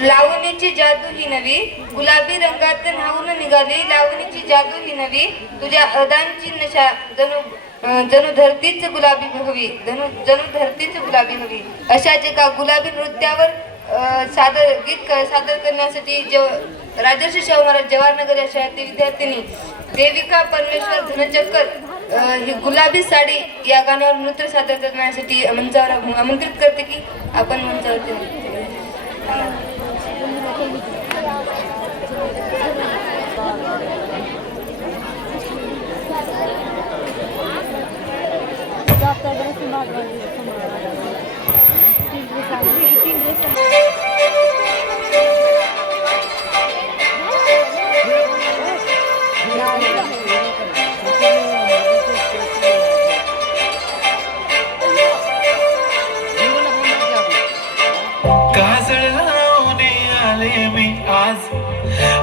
लावणीची जादू ही नवी, गुलाबी रंगात न्हाऊन निघाली. लावणीची जादू ही नवी, तुझ्या अदांची नशा जणू जणू धरतीच गुलाबी हवी, जणू धरतीच गुलाबी हवी. अशाच एका गुलाबी नृत्यावर गीत सादर करण्यासाठी राजर्षी शाहू महाराज जवाहरनगर या शाळेतील विद्यार्थिनी देविका परमेश्वर धनचक्कर ही गुलाबी साडी या गाण्यावर नृत्य सादर करण्यासाठी मंचावर आमंत्रित करते की आपण मंचावरती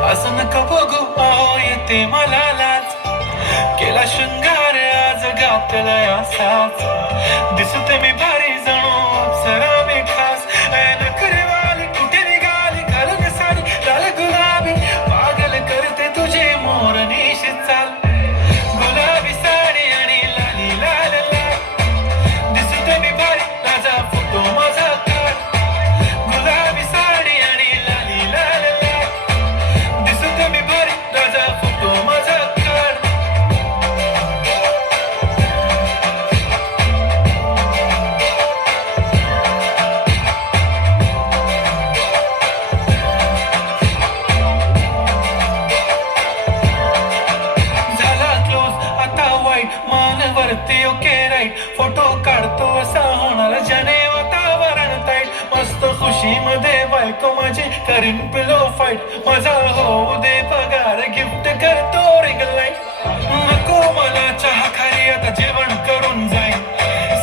असं नका बघू आहो येते मला लाज केला शृंगार आज घातला असाच दिसते मी भारी जणू अप्सरा मी खास नखरे वाली कुठे निघाली घालून साडी लाल गुलाबी पागल करते तुझे मोर निशी चाल गुलाबी साडी आणि लाली लाल लाल दिसते मी भारी राजा फोटो माझा काढ गुलाबी साडी आणि लाली लाल फोटो काढतो असा होणार जने वातावरण ताईट मस्त खुशी मध्ये बायको माझी करीन पिलो फाईट माझा होऊ दे पगार गिफ्ट करतो रिंग लाईट नको मला चहा खाली आता जेवण करून जाईन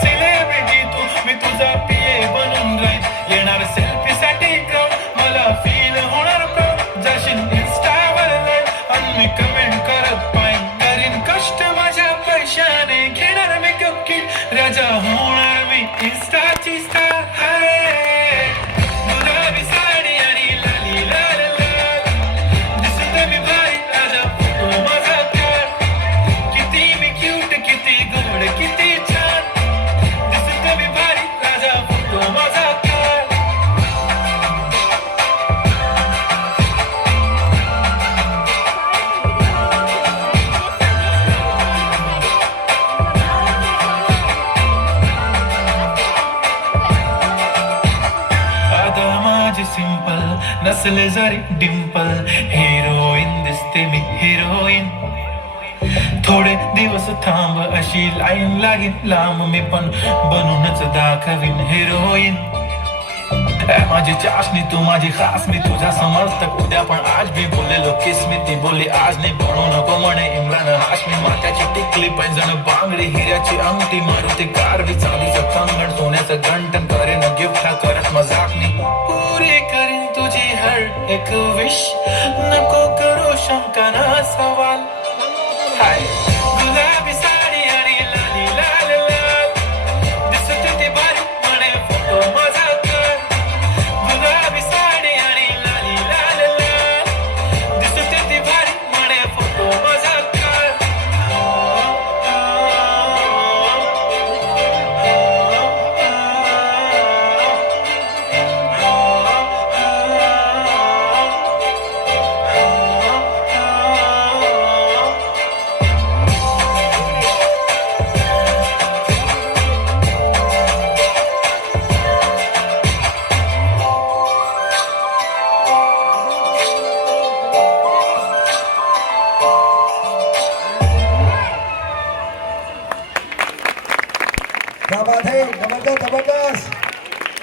सेलिब्रिटी तू मी तुझा पिये बनून राहीन येणार सेल्फी साठी क्राऊड मला फील होणार प्राऊड जाशील इंस्टावर लाईव्ह आणि मी कमेंट करत पाहिन करीन कष्ट माझ्या पैशाने घेणार मेकअप किट राजा होणार मी इंस्टाची स्टार हाय गुलाबी साडी आणि लाली लाल लाल दिसते मी भारी राजा फोटो माझा काढ किती मी क्यूट किती गोड किती छान दिसते मी भारी राजा फोटो माझा काढ सिंपल नसले जरी डिंपल हिरोईन दिसते मी हिरोईन थोडे दिवस थांब अशी लाईन लागेल लांब मी पण बनूनच दाखवीन हिरोईन माझी चाशनी तू माझी खास मी तुझा समजतक उद्या पण आज भी बोललेलो किस मी ती बोलली आज नाही बनू नको म्हणे इम्रान हाशमी माथ्याची टिकली पैंजण बांगडी हिऱ्याची अंगठी मारुती कार बी चांदीचं कंगण सोन्याचं घंटन करेन गिफ्ट हा करत मजाकनी पुरी करीन तुझी हर एक विश नको करू शंका ना सवाल हाय गुलाबी साडी आणि लाली लाल लाल दिसते ती भारी म्हणे फोटो माझा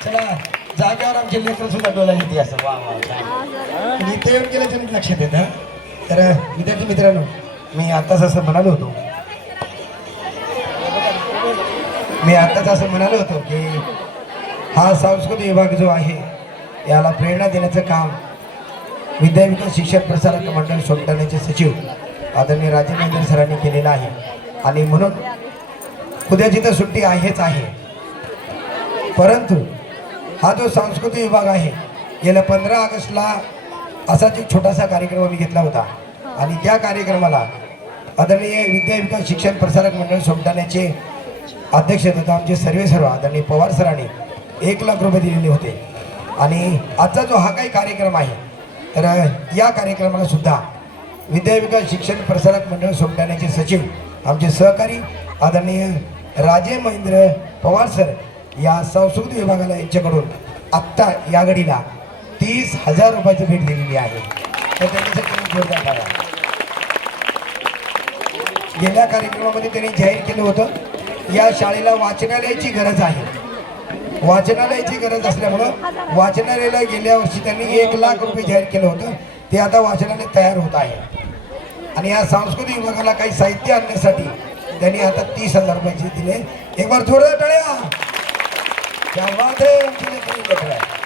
चला जागेवर आमचे लेकर सुद्धा डोला येते असं वा वा इथे येऊन गेल्याच्या लक्षात येतं. तर विद्यार्थी मित्रांनो मी आताच असं म्हणालो होतो की हा सांस्कृतिक विभाग जो आहे याला प्रेरणा देण्याचं काम विद्याविकास शिक्षण प्रसारक मंडळ सोमठाण्याचे सचिव आदरणीय राजेंद्र सरांनी केलेलं आहे. आणि म्हणून उद्याची तर सुट्टी आहेच आहे, परंतु हा जो सांस्कृतिक विभाग आहे गेल्या 15 ऑगस्टला असाच एक छोटासा कार्यक्रम आम्ही घेतला होता आणि त्या कार्यक्रमाला आदरणीय विद्या विकास शिक्षण प्रसारक मंडळ सोमठाण्याचे अध्यक्ष तथा आमचे सर्व आदरणीय पवार सरांनी 1 लाख रुपये दिलेले होते. आणि आजचा जो हा काही कार्यक्रम आहे तर या कार्यक्रमाला सुद्धा विद्या विकास शिक्षण प्रसारक मंडळ सोमठाण्याचे सचिव आमचे सहकारी आदरणीय राजे महेंद्र पवार सर या सांस्कृतिक विभागाला यांच्याकडून आत्ता या घडीला 30,000 रुपयाची भेट दिलेली आहे. तर त्यांच्यासाठी जोरदार टाळ्या. गेल्या कार्यक्रमामध्ये त्यांनी जाहीर केलं होतं या शाळेला वाचनालयाची गरज आहे. वाचनालयाची गरज असल्यामुळं वाचनालयाला गेल्या वर्षी त्यांनी 1 लाख रुपये जाहीर केलं होतं. ते आता वाचनालय तयार होत आहे आणि या सांस्कृतिक विभागाला काही साहित्य आणण्यासाठी त्यांनी आता 30,000 रुपयाचे दिले. एक बार थोडं टाळ्या. क्या बात है.